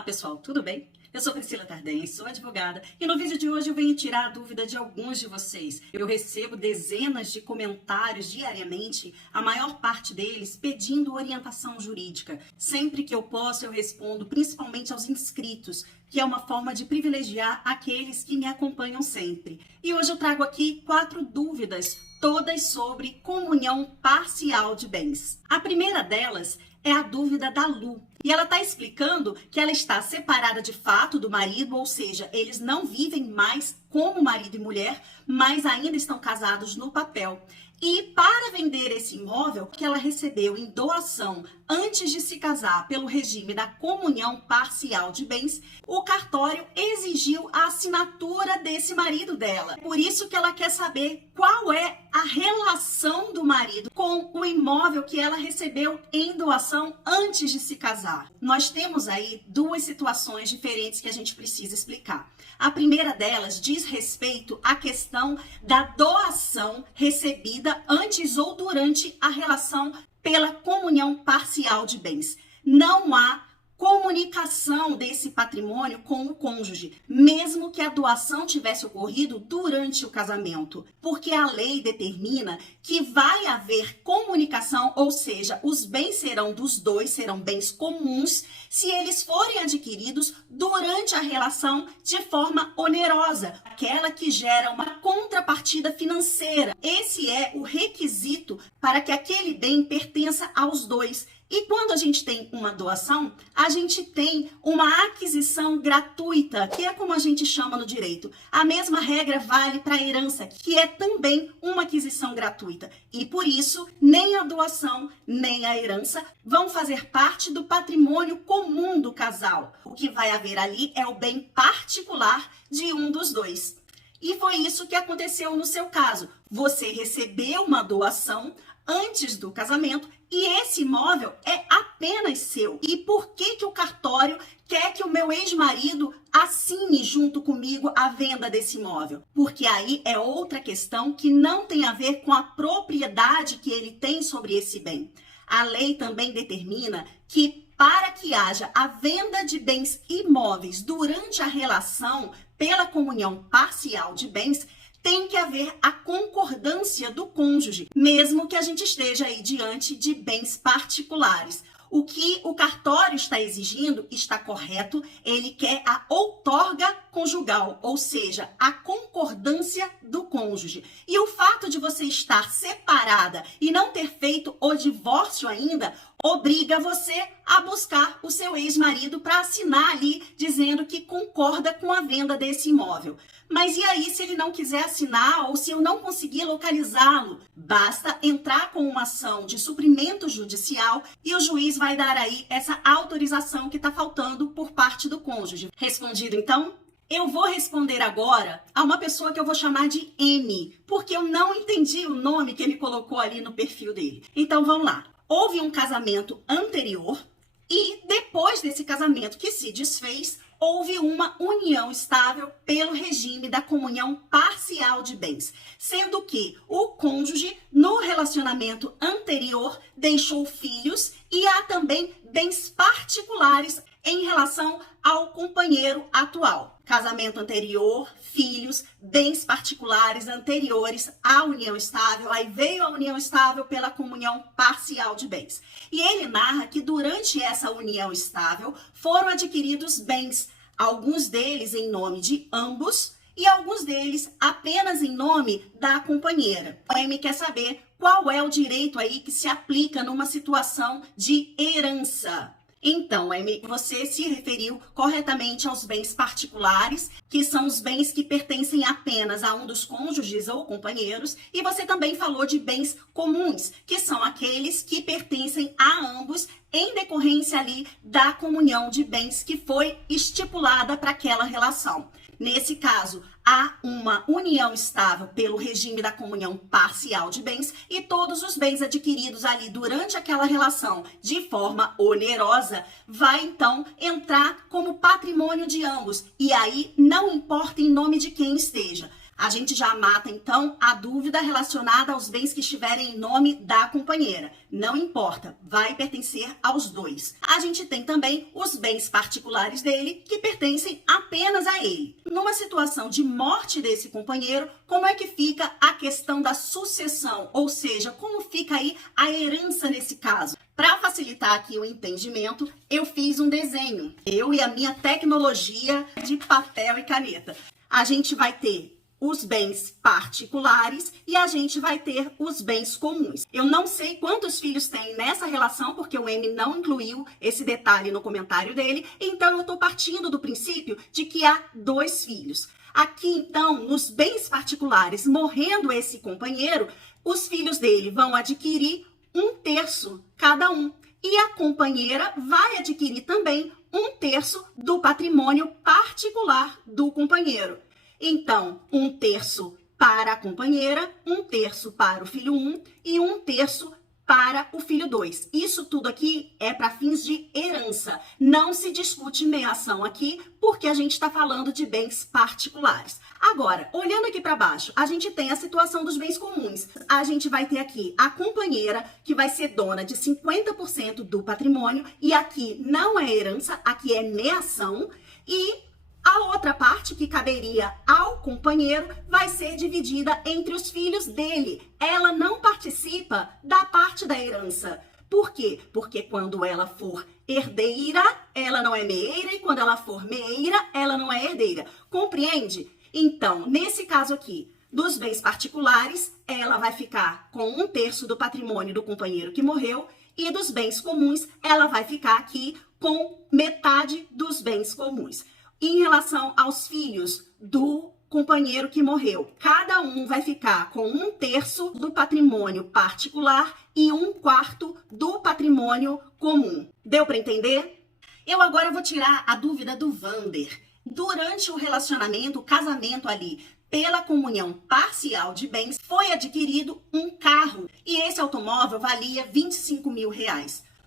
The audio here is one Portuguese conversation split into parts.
Olá pessoal, tudo bem? Eu sou Priscila Tardenha, sou advogada e no vídeo de hoje eu venho tirar a dúvida de alguns de vocês. Eu recebo dezenas de comentários diariamente, a maior parte deles pedindo orientação jurídica. Sempre que eu posso eu respondo, principalmente aos inscritos, que é uma forma de privilegiar aqueles que me acompanham sempre. E hoje eu trago aqui 4 dúvidas, todas sobre comunhão parcial de bens. A primeira delas é a dúvida da Lu. E ela está explicando que ela está separada de fato do marido, ou seja, eles não vivem mais como marido e mulher, mas ainda estão casados no papel. E para vender esse imóvel que ela recebeu em doação antes de se casar pelo regime da comunhão parcial de bens, o cartório exigiu a assinatura desse marido dela. Por isso que ela quer saber qual é a relação do marido com o imóvel que ela recebeu em doação antes de se casar. Nós temos aí 2 situações diferentes que a gente precisa explicar. A primeira delas diz respeito à questão da doação recebida antes ou durante a relação pela comunhão parcial de bens. Não há comunicação desse patrimônio com o cônjuge, mesmo que a doação tivesse ocorrido durante o casamento, porque a lei determina que vai haver comunicação, ou seja, os bens serão dos dois, serão bens comuns, se eles forem adquiridos durante a relação de forma onerosa, aquela que gera uma contrapartida financeira. Esse é o requisito para que aquele bem pertença aos dois. E quando a gente tem uma doação, a gente tem uma aquisição gratuita, que é como a gente chama no direito. A mesma regra vale para a herança, que é também uma aquisição gratuita. E por isso, nem a doação, nem a herança vão fazer parte do patrimônio comum do casal. O que vai haver ali é o bem particular de um dos dois. E foi isso que aconteceu no seu caso. Você recebeu uma doação antes do casamento e esse imóvel é apenas seu. E por que o cartório quer que o meu ex-marido assine junto comigo a venda desse imóvel? Porque aí é outra questão que não tem a ver com a propriedade que ele tem sobre esse bem. A lei também determina que para que haja a venda de bens imóveis durante a relação pela comunhão parcial de bens, tem que haver a concordância do cônjuge, mesmo que a gente esteja aí diante de bens particulares. O que o cartório está exigindo está correto, ele quer a outorga conjugal, ou seja, a concordância do cônjuge. E o fato de você estar separada e não ter feito o divórcio ainda, obriga você a buscar o seu ex-marido para assinar ali, dizendo que concorda com a venda desse imóvel. Mas e aí se ele não quiser assinar ou se eu não conseguir localizá-lo? Basta entrar com uma ação de suprimento judicial e o juiz vai dar aí essa autorização que está faltando por parte do cônjuge. Respondido então? Eu vou responder agora a uma pessoa que eu vou chamar de M, porque eu não entendi o nome que ele colocou ali no perfil dele. Então vamos lá. Houve um casamento anterior e depois desse casamento que se desfez, houve uma união estável pelo regime da comunhão parcial de bens, sendo que o cônjuge, no relacionamento anterior, deixou filhos e há também bens particulares em relação ao companheiro atual. Casamento anterior, filhos, bens particulares anteriores à união estável, aí veio a união estável pela comunhão parcial de bens. E ele narra que durante essa união estável foram adquiridos bens, alguns deles em nome de ambos e alguns deles apenas em nome da companheira. O M quer saber qual é o direito aí que se aplica numa situação de herança. Então, Amy, você se referiu corretamente aos bens particulares, que são os bens que pertencem apenas a um dos cônjuges ou companheiros, e você também falou de bens comuns, que são aqueles que pertencem a ambos em decorrência ali da comunhão de bens que foi estipulada para aquela relação. Nesse caso, há uma união estável pelo regime da comunhão parcial de bens e todos os bens adquiridos ali durante aquela relação de forma onerosa vai então entrar como patrimônio de ambos. E aí não importa em nome de quem esteja. A gente já mata, então, a dúvida relacionada aos bens que estiverem em nome da companheira. Não importa, vai pertencer aos dois. A gente tem também os bens particulares dele, que pertencem apenas a ele. Numa situação de morte desse companheiro, como é que fica a questão da sucessão? Ou seja, como fica aí a herança nesse caso? Para facilitar aqui o entendimento, eu fiz um desenho. Eu e a minha tecnologia de papel e caneta. A gente vai ter os bens particulares e a gente vai ter os bens comuns. Eu não sei quantos filhos tem nessa relação, porque o M não incluiu esse detalhe no comentário dele, então eu estou partindo do princípio de que há 2 filhos. Aqui, então, nos bens particulares, morrendo esse companheiro, os filhos dele vão adquirir 1/3 cada um. E a companheira vai adquirir também 1/3 do patrimônio particular do companheiro. Então, 1/3 para a companheira, 1/3 para o filho 1 e 1/3 para o filho 2. Isso tudo aqui é para fins de herança. Não se discute meação aqui, porque a gente está falando de bens particulares. Agora, olhando aqui para baixo, a gente tem a situação dos bens comuns. A gente vai ter aqui a companheira, que vai ser dona de 50% do patrimônio, e aqui não é herança, aqui é meação, e a outra parte, que caberia ao companheiro, vai ser dividida entre os filhos dele. Ela não participa da parte da herança. Por quê? Porque quando ela for herdeira, ela não é meeira, e quando ela for meeira, ela não é herdeira. Compreende? Então, nesse caso aqui, dos bens particulares, ela vai ficar com 1/3 do patrimônio do companheiro que morreu, e dos bens comuns, ela vai ficar aqui com metade dos bens comuns. Em relação aos filhos do companheiro que morreu, cada um vai ficar com 1/3 do patrimônio particular e 1/4 do patrimônio comum. Deu para entender? Eu agora vou tirar a dúvida do Vander. Durante o relacionamento, o casamento ali, pela comunhão parcial de bens, foi adquirido um carro e esse automóvel valia R$25 mil.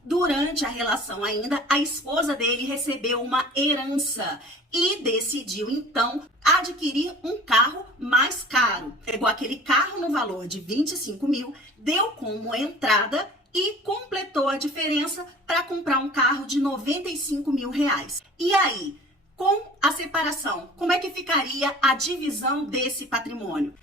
Durante a relação ainda, a esposa dele recebeu uma herança e decidiu, então, adquirir um carro mais caro. Pegou aquele carro no valor de 25 mil, deu como entrada e completou a diferença para comprar um carro de 95 mil reais. E aí, com a separação, como é que ficaria a divisão desse patrimônio?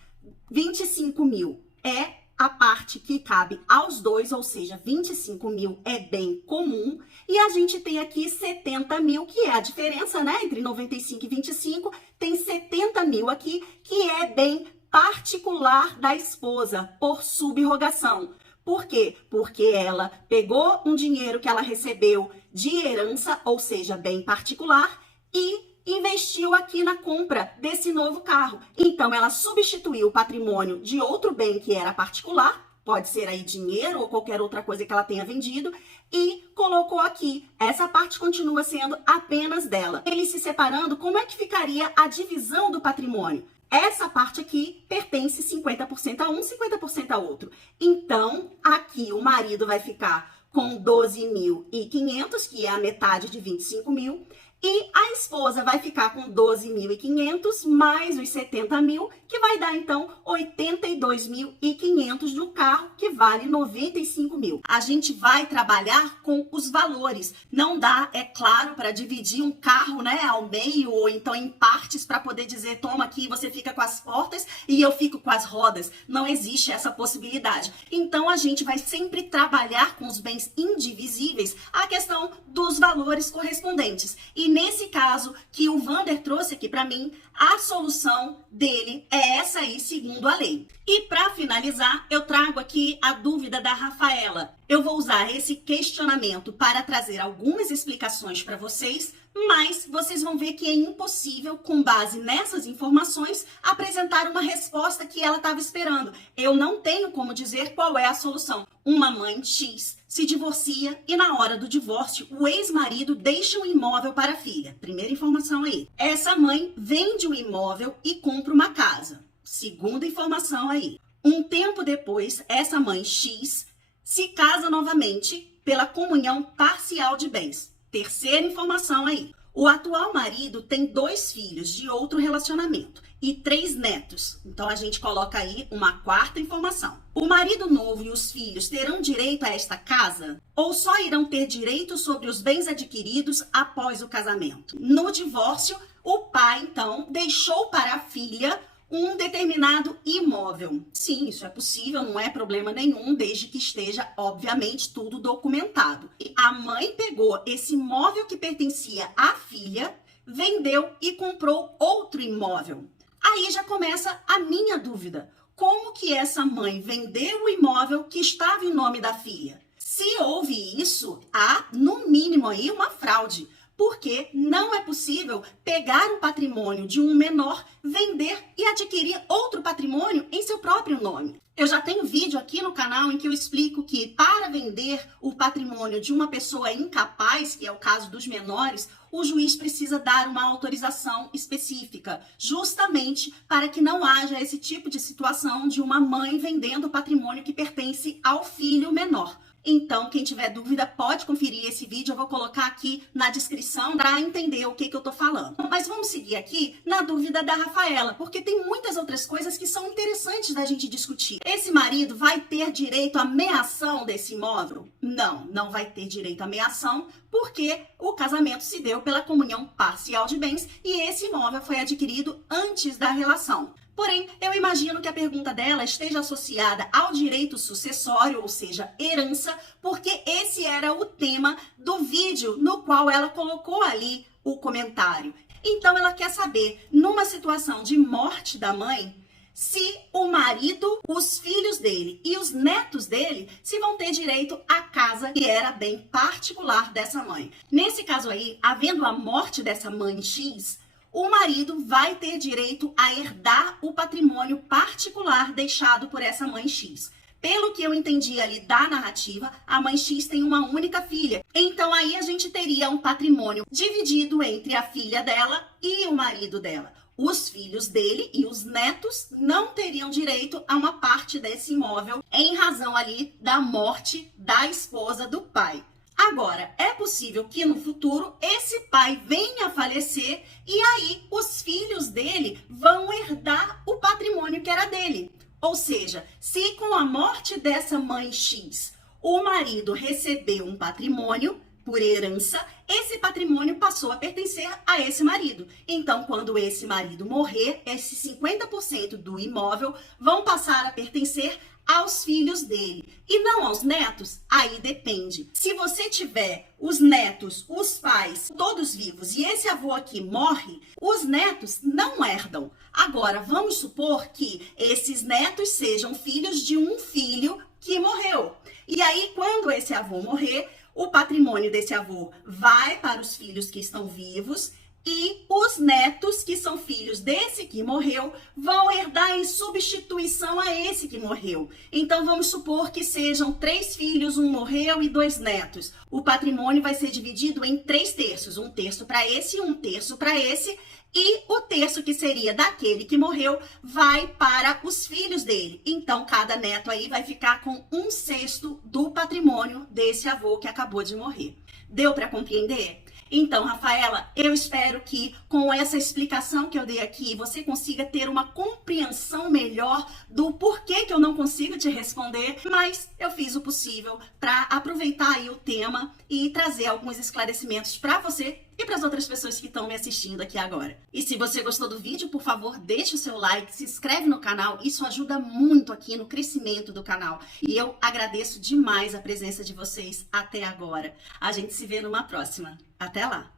25 mil é a parte que cabe aos dois, ou seja, 25 mil é bem comum, e a gente tem aqui 70 mil, que é a diferença, né, entre 95 e 25, tem 70 mil aqui, que é bem particular da esposa, por subrogação. Por quê? Porque ela pegou um dinheiro que ela recebeu de herança, ou seja, bem particular, e investiu aqui na compra desse novo carro. Então, ela substituiu o patrimônio de outro bem que era particular, pode ser aí dinheiro ou qualquer outra coisa que ela tenha vendido, e colocou aqui. Essa parte continua sendo apenas dela. Eles se separando, como é que ficaria a divisão do patrimônio? Essa parte aqui pertence 50% a um, 50% a outro. Então, aqui o marido vai ficar com 12.500, que é a metade de 25 mil, e a esposa vai ficar com 12.500 mais os 70 mil, que vai dar, então, 82.500 do carro, que vale 95 mil. A gente vai trabalhar com os valores. Não dá, é claro, para dividir um carro, né, ao meio ou então em partes para poder dizer, toma aqui, você fica com as portas e eu fico com as rodas. Não existe essa possibilidade. Então, a gente vai sempre trabalhar com os bens indivisíveis a questão dos valores correspondentes. E nesse caso que o Vander trouxe aqui para mim, a solução dele é essa aí, segundo a lei. E para finalizar, eu trago aqui a dúvida da Rafaela. Eu vou usar esse questionamento para trazer algumas explicações para vocês, mas vocês vão ver que é impossível, com base nessas informações, apresentar uma resposta que ela estava esperando. Eu não tenho como dizer qual é a solução. Uma mãe X se divorcia e na hora do divórcio, o ex-marido deixa um imóvel para a filha. Primeira informação aí. Essa mãe vende o imóvel e compra uma casa. Segunda informação aí. Um tempo depois, essa mãe X se casa novamente pela comunhão parcial de bens. Terceira informação aí. O atual marido tem 2 filhos de outro relacionamento e 3 netos. Então a gente coloca aí uma quarta informação. O marido novo e os filhos terão direito a esta casa? Ou só irão ter direito sobre os bens adquiridos após o casamento? No divórcio, o pai, então, deixou para a filha um determinado imóvel. Sim, isso é possível, não é problema nenhum, desde que esteja, obviamente, tudo documentado. A mãe pegou esse imóvel que pertencia à filha, vendeu e comprou outro imóvel. Aí já começa a minha dúvida. Como que essa mãe vendeu o imóvel que estava em nome da filha? Se houve isso, há, no mínimo, aí uma fraude. Porque não é possível pegar o patrimônio de um menor, vender e adquirir outro patrimônio em seu próprio nome. Eu já tenho vídeo aqui no canal em que eu explico que para vender o patrimônio de uma pessoa incapaz, que é o caso dos menores, o juiz precisa dar uma autorização específica, justamente para que não haja esse tipo de situação de uma mãe vendendo o patrimônio que pertence ao filho menor. Então, quem tiver dúvida pode conferir esse vídeo, eu vou colocar aqui na descrição para entender o que eu tô falando. Mas vamos seguir aqui na dúvida da Rafaela, porque tem muitas outras coisas que são interessantes da gente discutir. Esse marido vai ter direito à meação desse imóvel? Não, não vai ter direito à meação, porque o casamento se deu pela comunhão parcial de bens e esse imóvel foi adquirido antes da relação. Porém, eu imagino que a pergunta dela esteja associada ao direito sucessório, ou seja, herança, porque esse era o tema do vídeo no qual ela colocou ali o comentário. Então, ela quer saber, numa situação de morte da mãe, se o marido, os filhos dele e os netos dele se vão ter direito à casa que era bem particular dessa mãe. Nesse caso aí, havendo a morte dessa mãe X, o marido vai ter direito a herdar o patrimônio particular deixado por essa mãe X. Pelo que eu entendi ali da narrativa, a mãe X tem uma única filha. Então aí a gente teria um patrimônio dividido entre a filha dela e o marido dela. Os filhos dele e os netos não teriam direito a uma parte desse imóvel em razão ali da morte da esposa do pai. Agora, é possível que no futuro esse pai venha a falecer e aí os filhos dele vão herdar o patrimônio que era dele. Ou seja, se com a morte dessa mãe X, o marido recebeu um patrimônio por herança, esse patrimônio passou a pertencer a esse marido. Então, quando esse marido morrer, esses 50% do imóvel vão passar a pertencer aos filhos dele e não aos netos. Aí depende. Se você tiver os netos, os pais, todos vivos e esse avô aqui morre, os netos não herdam. Agora, vamos supor que esses netos sejam filhos de um filho que morreu. E aí, quando esse avô morrer, o patrimônio desse avô vai para os filhos que estão vivos e os netos, que são filhos desse que morreu, vão herdar em substituição a esse que morreu. Então, vamos supor que sejam 3 filhos, um morreu e 2 netos. O patrimônio vai ser dividido em 3 terços. 1 terço para esse, 1 terço para esse. E o terço que seria daquele que morreu vai para os filhos dele. Então, cada neto aí vai ficar com 1/6 do patrimônio desse avô que acabou de morrer. Deu para compreender? Então, Rafaela, eu espero que com essa explicação que eu dei aqui, você consiga ter uma compreensão melhor do porquê que eu não consigo te responder, mas eu fiz o possível para aproveitar aí o tema e trazer alguns esclarecimentos para você e para as outras pessoas que estão me assistindo aqui agora. E se você gostou do vídeo, por favor, deixe o seu like, se inscreve no canal, isso ajuda muito aqui no crescimento do canal. E eu agradeço demais a presença de vocês até agora. A gente se vê numa próxima. Até lá!